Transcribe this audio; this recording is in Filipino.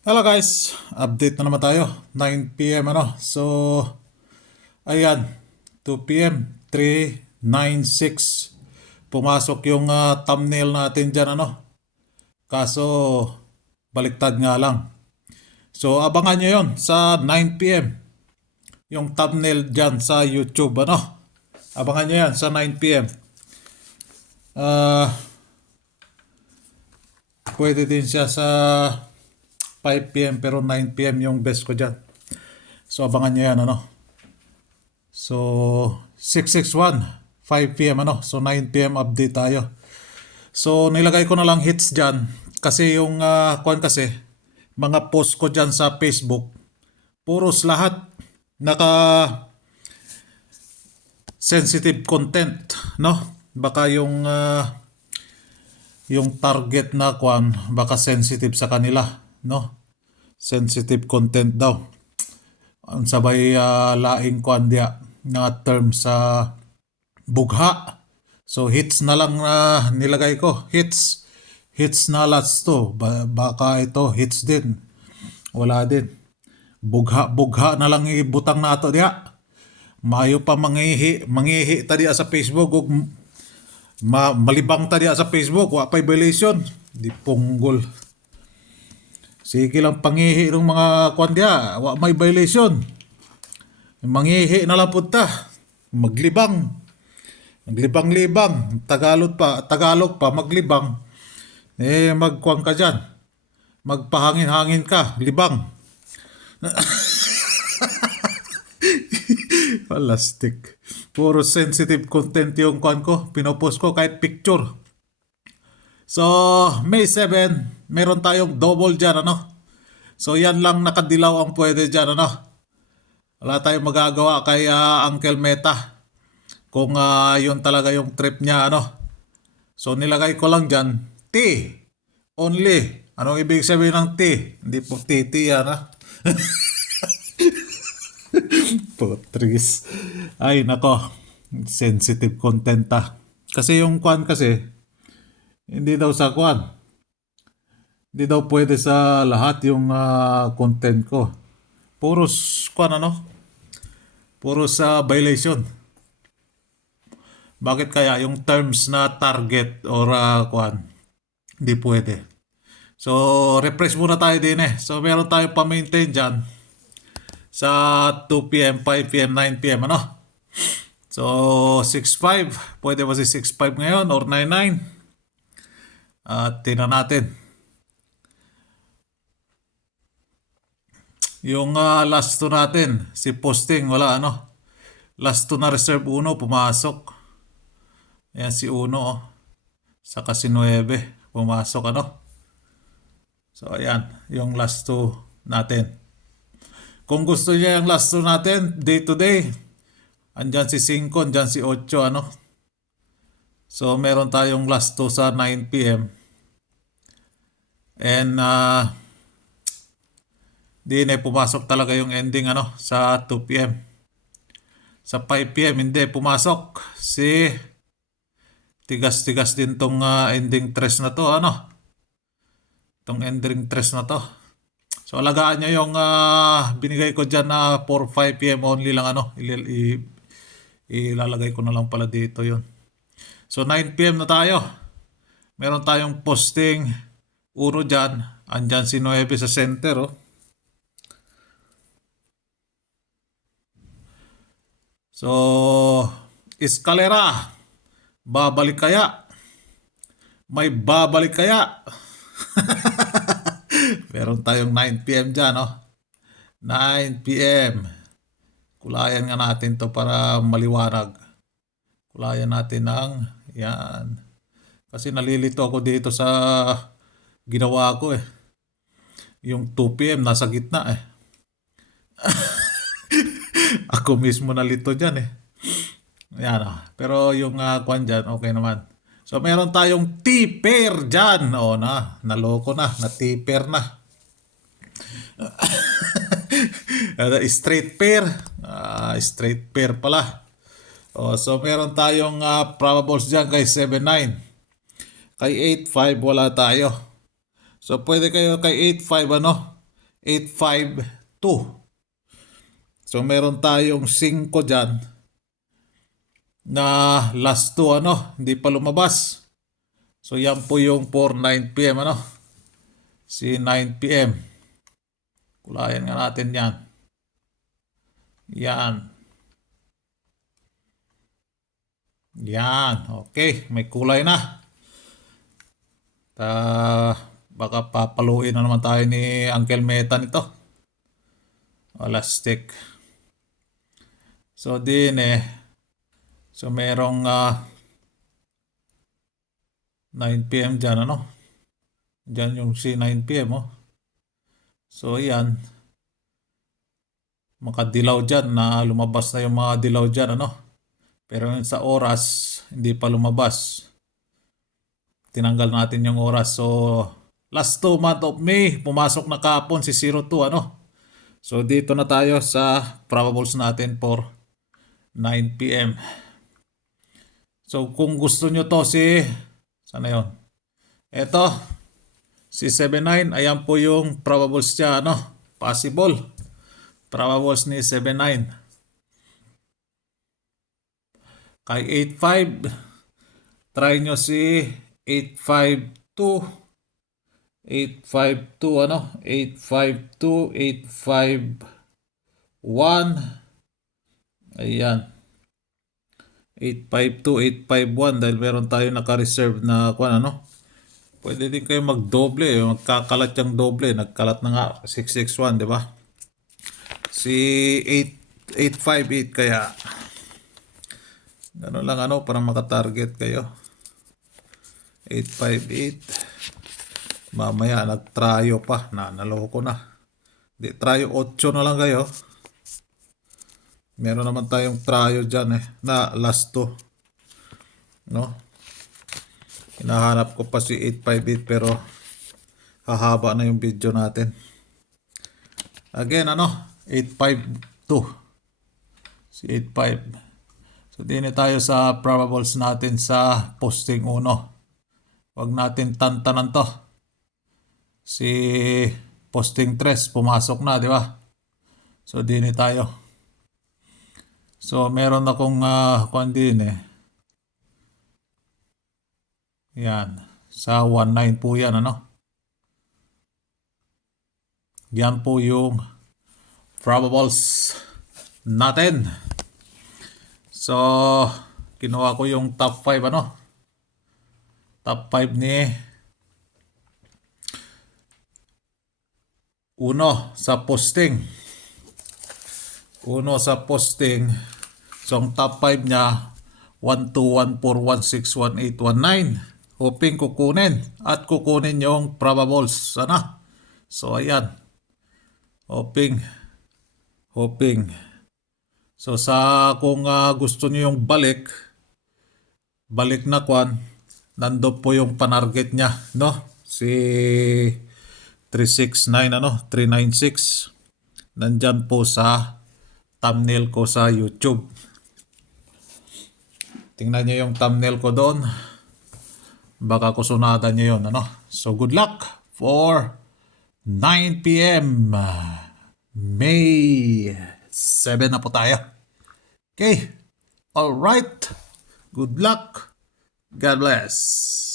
Hello guys, update na naman tayo. 9 p.m. So, ayan, 2 p.m. 3:96. Pumasok yung thumbnail natin dyan Kaso, baliktad nga lang. So, abangan nyo yon sa 9 p.m. Yung thumbnail dyan sa YouTube Abangan nyo yan sa 9 p.m. Ah, pwede din siya sa 5 p.m. pero 9 p.m. yung best ko dyan. So, abangan nyo yan So, 661, 5 p.m. So, 9 p.m. update tayo. So, nilagay ko na lang hits dyan. Kasi yung, kasi, mga post ko dyan sa Facebook, puros lahat naka sensitive content, Baka yung target na baka sensitive sa kanila, Sensitive content daw. Ang sabay laing dia nga term sa bugha. So hits na lang na nilagay ko. Hits na last to. Baka ito hits din. Wala din. Bugha na lang ibutang nato diha. Mayo pa mangihi ta diha sa Facebook ug malibang ta diha sa Facebook wa pay violation. Di punggol. Sige lang pangihi ng mga diha, wa may violation. Mangihi na lang punta. Maglibang. Maglibang-libang. Tagalog pa, maglibang. Magkuang ka dyan. Magpahangin-hangin ka. Libang. Plastic. Puro sensitive content yung ko. Pinopost ko kahit picture. So, May 7, meron tayong double dyan, So, yan lang nakadilaw ang pwede dyan, Wala tayong magagawa kay Uncle Meta. Kung yun talaga yung trip niya, So, nilagay ko lang dyan, T. Only. Anong ibig sabihin ng T? Hindi po titi yan, Potris. Ay, nako. Sensitive content, Kasi yung kasi, hindi daw sa Hindi daw pwede sa lahat yung content ko. Puros Puros sa violation. Bakit kaya yung terms na target or hindi pwede. So, refresh muna tayo din So, meron tayo pa-maintain dyan sa 2 p.m., 5 p.m., 9 p.m. So, 6.5. Pwede ba si 6.5 ngayon or 9.9? At tingnan natin. Yung last 2 natin, si posting, wala Last 2 na reserve 1, pumasok. Ayan si 1, Saka si 9, pumasok, So, ayan, yung last 2 natin. Kung gusto niya yung last 2 natin, day to day, andyan si 5, andyan si 8, So, meron tayong last 2 sa 9 p.m. And di na pumasok talaga yung ending sa 2 p.m. Sa 5 p.m. hindi pumasok si tigas-tigas din tong ending 3 na to Tong ending 3 na to. So alagaan nyo yung binigay ko dyan na 4-5 p.m. only lang ilalagay ko na lang pala dito yon. So 9 p.m. na tayo. Meron tayong posting 1 dyan. Andyan si 9 sa center So, eskalera. Babalik kaya? May babalik kaya? Meron tayong 9 p.m. dyan 9 p.m. Kulayan nga natin to para maliwanag. Kulayan natin ng yan. Kasi nalilito ako dito sa ginawa ko Yung 2 p.m. nasa gitna Ako mismo nalito dyan Yan Pero yung kwan dyan, okay naman. So, meron tayong T-pair dyan. Naloko na. Na-T-pair na. Straight pair. Straight pair pala. So, meron tayong probables dyan kay 7-9. Kay 8-5 wala tayo. So, pwede kayo kay 8-5 852. So meron tayong 5 dyan na last 2 hindi pa lumabas. So yan po yung for 9 p.m. Si 9 p.m. Kulayan nga natin yan. Yan. Yan. Okay. May kulay na. Baka papaluin na naman tayo ni Uncle Meta nito. Wala stick. So din so merong 9 p.m. dyan Dyan yung si 9 p.m. So yan. Makadilaw dyan na lumabas na yung mga dilaw dyan Pero sa oras hindi pa lumabas. Tinanggal natin yung oras. So last 2 month of May pumasok na kahapon si 02 So dito na tayo sa probables natin for 9 p.m. So kung gusto nyo to sana yon? Ito si 79, ayan po yung probables niya possible probables ni 79. Kay 85 try nyo si 852 852 851. Ayan. 852, 851 dahil meron tayo naka-reserve na Pwede din kayo magdoble, magkakalat yung doble. Nagkalat na nga 661, di ba? Si 858 kaya gano'n lang para makatarget kayo. 858. Mamaya nagtrayo pa, naloko na. Di trayo 8 na lang kayo. Meron naman tayong trayo dyan na last 2. Hinahanap ko pa si 858 pero hahaba na yung video natin. Again 852. Si 85. So din tayo sa probables natin sa posting 1. Wag natin tantanan to. Si posting 3 pumasok na, di ba? So din tayo. So meron akong din Yan. Sa 19 po yan Yan po yung probables natin. So kinuha ko yung top 5 Top 5 ni Uno sa posting. Uno sa posting. So ang top 5 niya 1, 2, 1, 4, 1, 6, 1, 8, 1, 9. Hoping kukunin. At kukunin yung probables. So ayan. Hoping. So kung gusto niyo yung balik na nando po yung panarget niya, Si 369 396. Nandyan po sa thumbnail ko sa YouTube. Tingnan niyo yung thumbnail ko doon. Baka kusunatan niyo yun So good luck for 9 p.m. May 7 na po tayo. Okay. All right. Good luck. God bless.